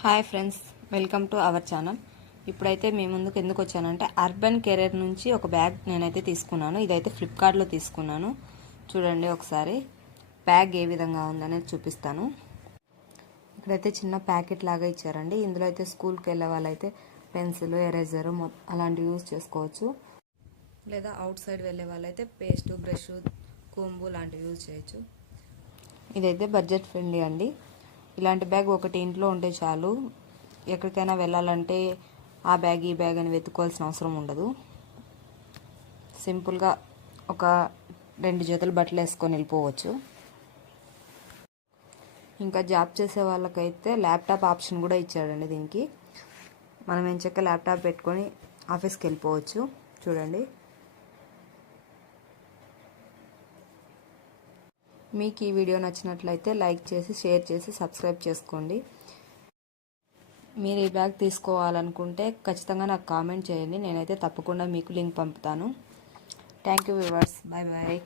Hi friends, welcome to our channel. ఇప్పుడైతే మీ ముందుకు ఎందుకు వచ్చానంటే అర్బన్ కెరీర్ నుంచి ఒక బ్యాగ్ నేనైతే తీసుకున్నాను. ఇదైతే ఫ్లిప్కార్ట్లో తీసుకున్నాను. చూడండి ఒకసారి బ్యాగ్ ఏ విధంగా ఉందనేది చూపిస్తాను. ఇక్కడైతే చిన్న ప్యాకెట్ లాగా ఇచ్చారండి. ఇందులో అయితే స్కూల్కి వెళ్ళే వాళ్ళైతే పెన్సిల్, ఎరేజర్ అలాంటివి యూజ్ చేసుకోవచ్చు. లేదా అవుట్ సైడ్ వెళ్ళే వాళ్ళైతే పేస్ట్, బ్రష్, కోంబు లాంటివి యూజ్ చేయొచ్చు. ఇదైతే బడ్జెట్ ఫ్రెండ్లీ అండి. ఇలాంటి బ్యాగ్ ఒకటి ఇంట్లో ఉంటే చాలు. ఎక్కడికైనా వెళ్ళాలంటే ఆ బ్యాగ్ ఈ బ్యాగ్ అని వెతుక్కోవాల్సిన అవసరం ఉండదు. సింపుల్గా ఒక 2 జతలు బట్టలు వేసుకొని వెళ్ళిపోవచ్చు. ఇంకా జాబ్ చేసే వాళ్ళకైతే ల్యాప్టాప్ ఆప్షన్ కూడా ఇచ్చాడండి. దీనికి మనం ఎంచక్క ల్యాప్టాప్ పెట్టుకొని ఆఫీస్కి వెళ్ళిపోవచ్చు. చూడండి, మీకు ఈ వీడియో నచ్చినట్లయితే లైక్ చేసి, షేర్ చేసి, సబ్స్క్రైబ్ చేసుకోండి. మీరు ఈ బ్యాగ్ తీసుకోవాలనుకుంటే ఖచ్చితంగా నాకు కామెంట్ చేయండి. నేనైతే తప్పకుండా మీకు లింక్ పంపుతాను. Thank you viewers. Bye bye.